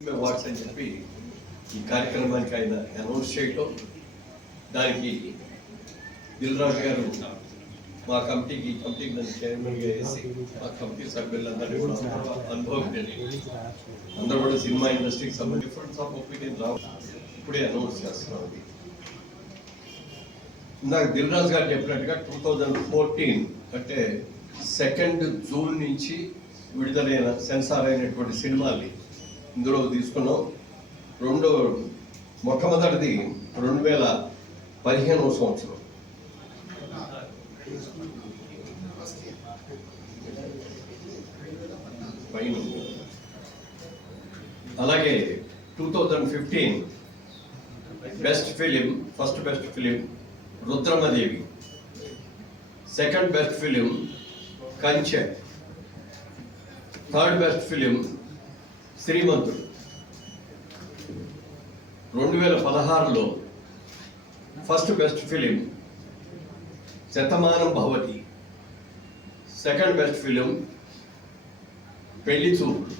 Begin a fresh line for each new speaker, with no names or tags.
Awards అని చెప్పి ఈ కార్యక్రమానికి ఆయన అనౌన్స్ చేయటం దానికి దిల్రాజు గారు మా కమిటీకి కమిటీకి నన్ను చైర్మన్గా వేసి మా కమిటీ సభ్యులందరినీ కూడా అనుభవం అందరూ కూడా సినిమా ఇండస్ట్రీకి సంబంధించి డిఫరెన్స్ ఆఫ్ ఒపీనియన్ రావు ఇప్పుడే అనౌన్స్ చేస్తున్నాం ఇది ఇందాక దిల్రాజు గారు చెప్పినట్టుగా టూ థౌజండ్ ఫోర్టీన్ అంటే సెకండ్ జూన్ నుంచి విడుదలైన సెన్సార్ అయినటువంటి సినిమాలు ఇందులో తీసుకున్నాం. రెండో మొట్టమొదటిది రెండు వేల పదిహేనవ సంవత్సరం. పైన. అలాగే two thousand fifteen best film first best film Rudhramadevi. Second best film Kanche. Third best film Srimanthudu. రెండు వేల పదహారులో first best film Shatamanam Bhavati. Second best film పెళ్ళి చూపుడు